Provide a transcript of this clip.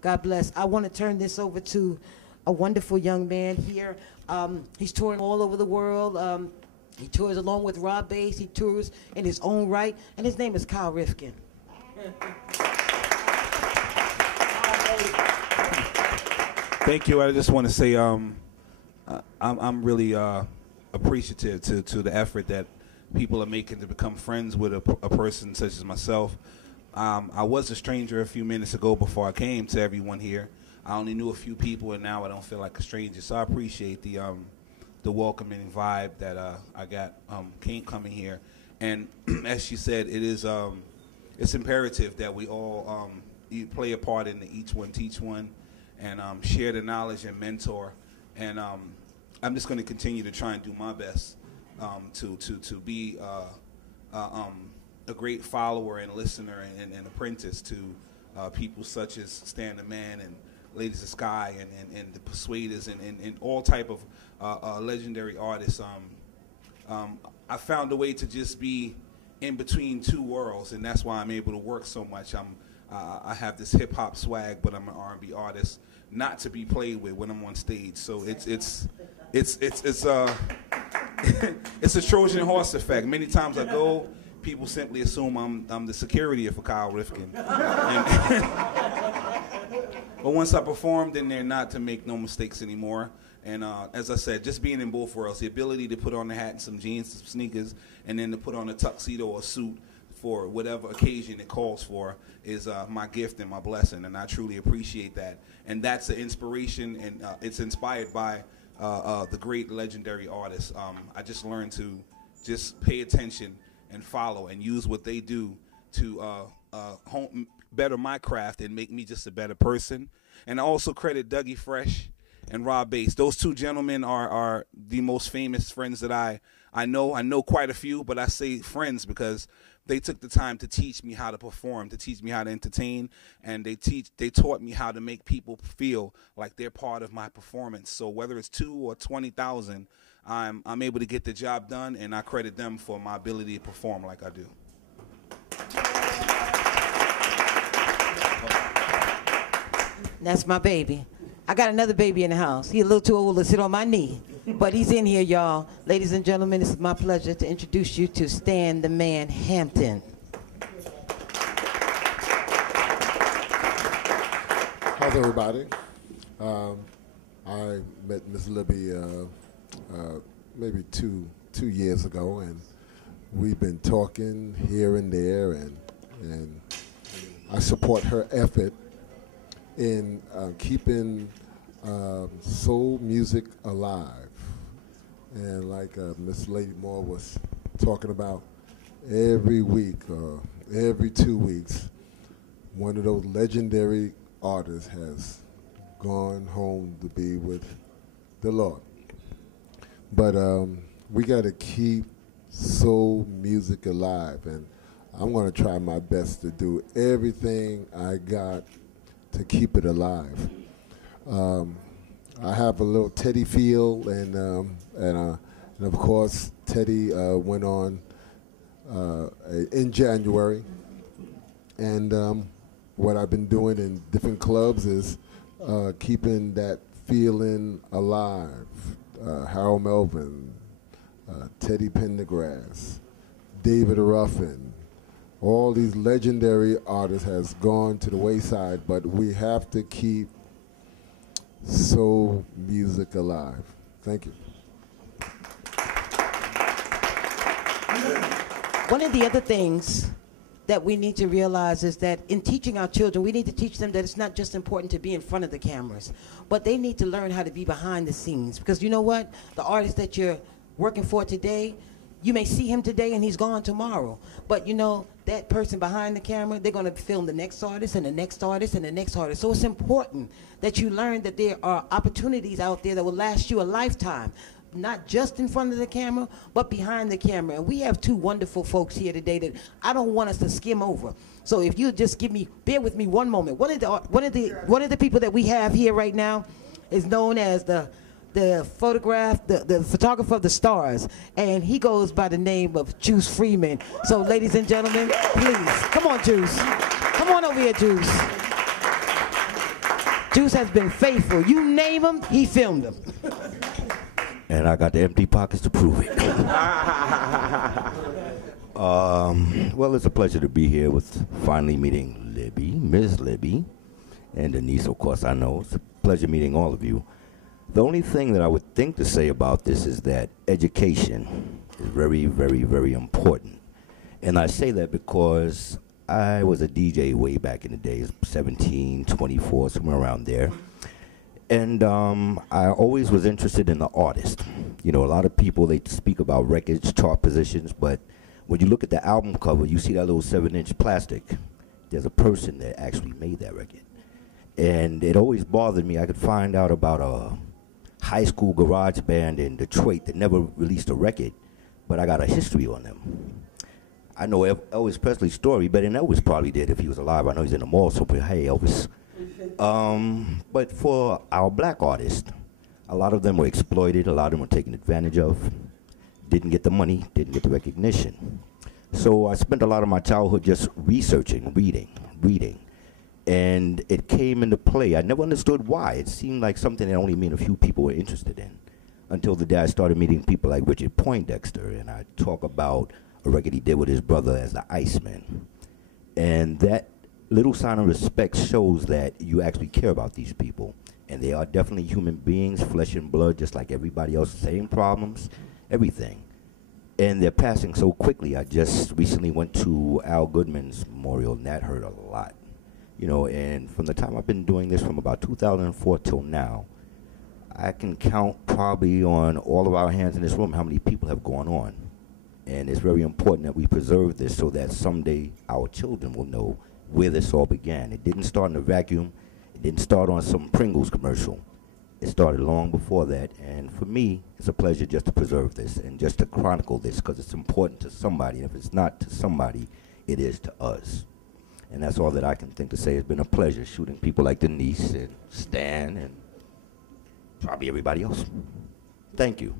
God bless. I want to turn this over to a wonderful young man here. He's touring all over the world. He tours along with Rob Bass. He tours in his own right, and his name is Kyle Rifkin. Thank you. I just want to say I'm really appreciative to the effort that people are making to become friends with a person such as myself. I was a stranger a few minutes ago before I came to everyone here. I only knew a few people, and now I don't feel like a stranger. So I appreciate the welcoming vibe that I got coming here. And as she said, it is it's imperative that we all play a part in the each one teach one, and share the knowledge and mentor. And I'm just going to continue to try and do my best to be a great follower and listener and apprentice to people such as Stan the Man and Ladies of Sky and the Persuaders and all type of legendary artists. I found a way to just be in between two worlds, and that's why I'm able to work so much. I have this hip hop swag, but I'm an R&B artist, not to be played with when I'm on stage. So it's it's a Trojan horse effect. Many times I go, people simply assume I'm the security for Kyle Rifkin. But once I perform, then they're not to make no mistakes anymore. And as I said, just being in both worlds, the ability to put on a hat and some jeans, some sneakers, and then to put on a tuxedo or suit for whatever occasion it calls for is my gift and my blessing, and I truly appreciate that. And that's the inspiration, and it's inspired by the great legendary artists. I just learned to just pay attention and follow and use what they do to better my craft and make me just a better person. And I also credit Dougie Fresh and Rob Bass. Those two gentlemen are the most famous friends that I know. I know quite a few, but I say friends because they took the time to teach me how to perform, to teach me how to entertain, and they taught me how to make people feel like they're part of my performance. So whether it's 2 or 20,000, I'm able to get the job done, and I credit them for my ability to perform like I do. That's my baby. I got another baby in the house. He's a little too old to sit on my knee, but he's in here, y'all. Ladies and gentlemen, it's my pleasure to introduce you to Stan the Man Hampton. How's everybody? I met Miss Libby maybe two years ago, and we've been talking here and there, and I support her effort in keeping soul music alive. And like Miss Lady Moore was talking about, every week or every 2 weeks, one of those legendary artists has gone home to be with the Lord. But we got to keep soul music alive, and I'm going to try my best to do everything I got to keep it alive. I have a little Teddy feel, and of course Teddy went on in January, and what I've been doing in different clubs is keeping that feeling alive. Harold Melvin, Teddy Pendergrass, David Ruffin, all these legendary artists has gone to the wayside, but we have to keep soul music alive. Thank you. One of the other things that we need to realize is that in teaching our children, we need to teach them that it's not just important to be in front of the cameras, but they need to learn how to be behind the scenes. Because you know what? The artist that you're working for today, you may see him today and he's gone tomorrow. But you know, that person behind the camera, they're gonna film the next artist and the next artist and the next artist. So it's important that you learn that there are opportunities out there that will last you a lifetime. Not just in front of the camera, but behind the camera. And we have two wonderful folks here today that I don't want us to skim over. So if you just bear with me one moment. One of the people that we have here right now is known as the photographer of the stars, and he goes by the name of Juice Freeman. So ladies and gentlemen, please, come on Juice. Come on over here, Juice. Juice has been faithful. You name him, he filmed them. And I got the empty pockets to prove it. Well, it's a pleasure to be here with finally meeting Libby, Ms. Libby, and Denise, of course, I know. It's a pleasure meeting all of you. The only thing that I would think to say about this is that education is very, very, very important. And I say that because I was a DJ way back in the days, 17, 24, somewhere around there. And I always was interested in the artist. You know, a lot of people, they speak about records, chart positions, but when you look at the album cover, you see that little 7-inch plastic. There's a person that actually made that record. And it always bothered me. I could find out about a high school garage band in Detroit that never released a record, but I got a history on them. I know Elvis Presley's story better than Elvis probably did if he was alive. I know he's in the mall, so hey, Elvis. But for our black artists, a lot of them were exploited, a lot of them were taken advantage of, didn't get the money, didn't get the recognition. So I spent a lot of my childhood just researching, reading. And it came into play. I never understood why. It seemed like something that only me and a few people were interested in. Until the day I started meeting people like Richard Poindexter, and I talk about a record he did with his brother as the Iceman. And that little sign of respect shows that you actually care about these people. And they are definitely human beings, flesh and blood, just like everybody else, same problems, everything. And they're passing so quickly. I just recently went to Al Goodman's memorial, and that hurt a lot. You know, and from the time I've been doing this, from about 2004 till now, I can count probably on all of our hands in this room how many people have gone on. And it's very important that we preserve this so that someday our children will know where this all began. It didn't start in a vacuum. It didn't start on some Pringles commercial. It started long before that. And for me, it's a pleasure just to preserve this and just to chronicle this because it's important to somebody. And if it's not to somebody, it is to us. And that's all that I can think to say. It's been a pleasure shooting people like Denise and Stan and probably everybody else. Thank you.